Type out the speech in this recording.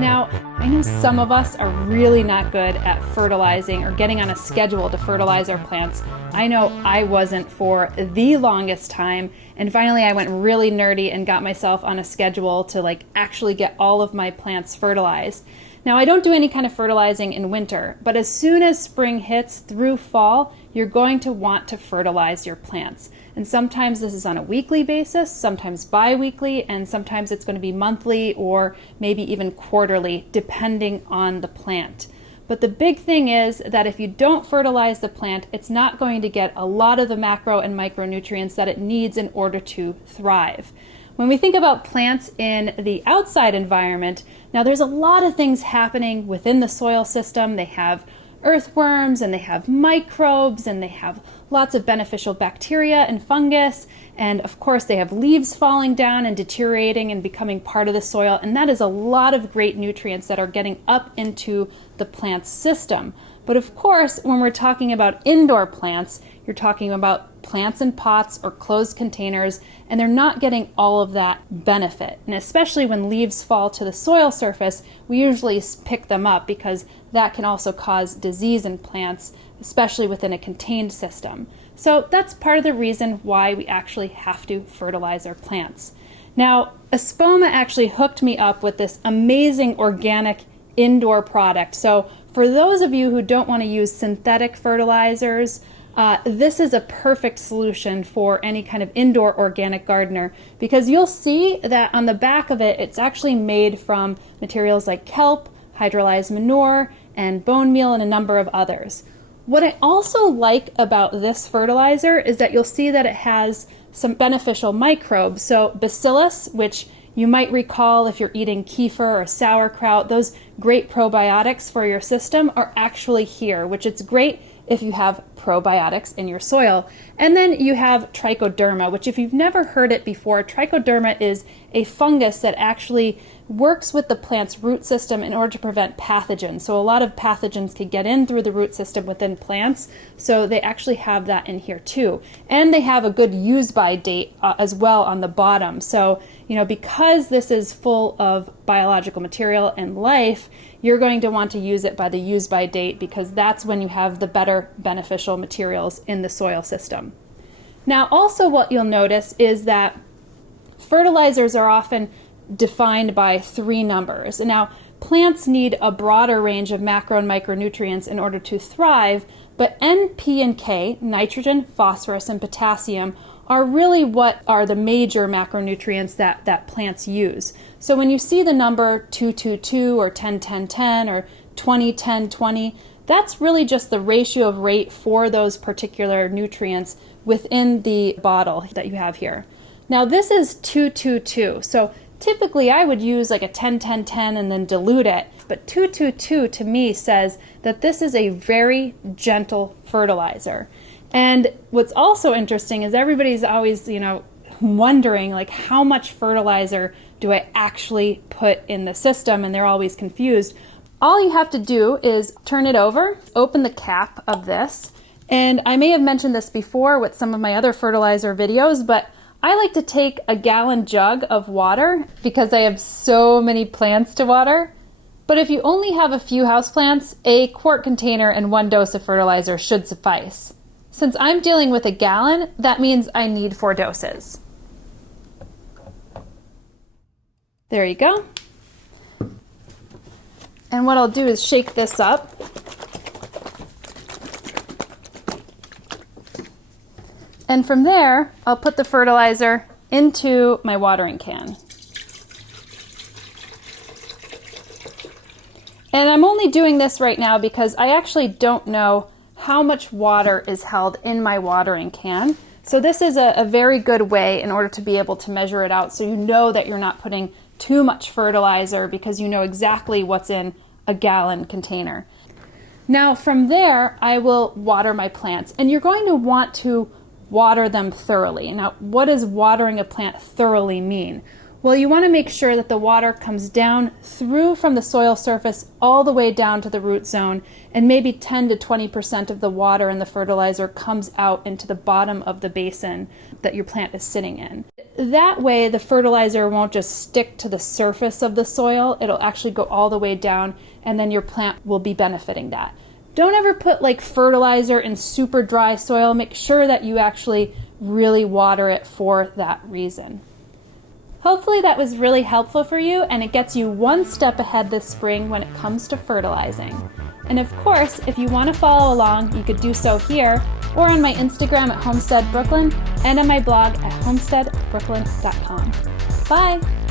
Now, I know some of us are really not good at fertilizing or getting on a schedule to fertilize our plants. I know I wasn't for the longest time, and finally I went really nerdy and got myself on a schedule to actually get all of my plants fertilized. Now, I don't do any kind of fertilizing in winter, but as soon as spring hits through fall, you're going to want to fertilize your plants. And sometimes this is on a weekly basis, sometimes bi-weekly, and sometimes it's going to be monthly or maybe even quarterly, depending on the plant. But the big thing is that if you don't fertilize the plant, it's not going to get a lot of the macro and micronutrients that it needs in order to thrive. When we think about plants in the outside environment, now there's a lot of things happening within the soil system. They have earthworms and they have microbes and they have lots of beneficial bacteria and fungus, and of course they have leaves falling down and deteriorating and becoming part of the soil, and that is a lot of great nutrients that are getting up into the plant's system. But of course, when we're talking about indoor plants, you're talking about plants in pots or closed containers, and they're not getting all of that benefit. And especially when leaves fall to the soil surface, we usually pick them up because that can also cause disease in plants, especially within a contained system. So that's part of the reason why we actually have to fertilize our plants. Now, Espoma actually hooked me up with this amazing organic indoor product. So for those of you who don't want to use synthetic fertilizers, this is a perfect solution for any kind of indoor organic gardener, because you'll see that on the back of it, it's actually made from materials like kelp, hydrolyzed manure, and bone meal, and a number of others. What I also like about this fertilizer is that you'll see that it has some beneficial microbes. So bacillus, which you might recall if you're eating kefir or sauerkraut, those great probiotics for your system are actually here, which it's great if you have probiotics in your soil. And then you have trichoderma, which if you've never heard it before, trichoderma is a fungus that actually works with the plant's root system in order to prevent pathogens. So a lot of pathogens can get in through the root system within plants, so they actually have that in here too. And they have a good use-by date as well on the bottom. So, because this is full of biological material and life, you're going to want to use it by the use-by date, because that's when you have the better beneficial materials in the soil system. Now, also what you'll notice is that fertilizers are often defined by 3 numbers. Now, plants need a broader range of macro and micronutrients in order to thrive, but N, P, and K, nitrogen, phosphorus, and potassium, are really what are the major macronutrients that plants use. So when you see the number 222 or 10-10-10 or 20-10-20, that's really just the ratio of rate for those particular nutrients within the bottle that you have here. Now this is 222, so typically I would use like a 10-10-10 and then dilute it, but 222 to me says that this is a very gentle fertilizer. And what's also interesting is everybody's always, wondering how much fertilizer do I actually put in the system, and they're always confused. All you have to do is turn it over, open the cap of this, and I may have mentioned this before with some of my other fertilizer videos, but I like to take a gallon jug of water because I have so many plants to water. But if you only have a few houseplants, a quart container and 1 dose of fertilizer should suffice. Since I'm dealing with a gallon, that means I need 4 doses. There you go. And what I'll do is shake this up. And from there, I'll put the fertilizer into my watering can. And I'm only doing this right now because I actually don't know how much water is held in my watering can. So this is a very good way in order to be able to measure it out, so you know that you're not putting too much fertilizer, because you know exactly what's in a gallon container. Now from there, I will water my plants, and you're going to want to water them thoroughly. Now, what does watering a plant thoroughly mean? Well, you want to make sure that the water comes down through from the soil surface all the way down to the root zone, and maybe 10 to 20% of the water in the fertilizer comes out into the bottom of the basin that your plant is sitting in. that way the fertilizer won't just stick to the surface of the soil. It'll actually go all the way down, and then your plant will be benefiting that. Don't ever put like fertilizer in super dry soil. Make sure that you actually really water it for that reason. Hopefully that was really helpful for you, and it gets you one step ahead this spring when it comes to fertilizing. And of course, if you want to follow along, you could do so here or on my Instagram at Homestead Brooklyn and on my blog at homesteadbrooklyn.com. Bye!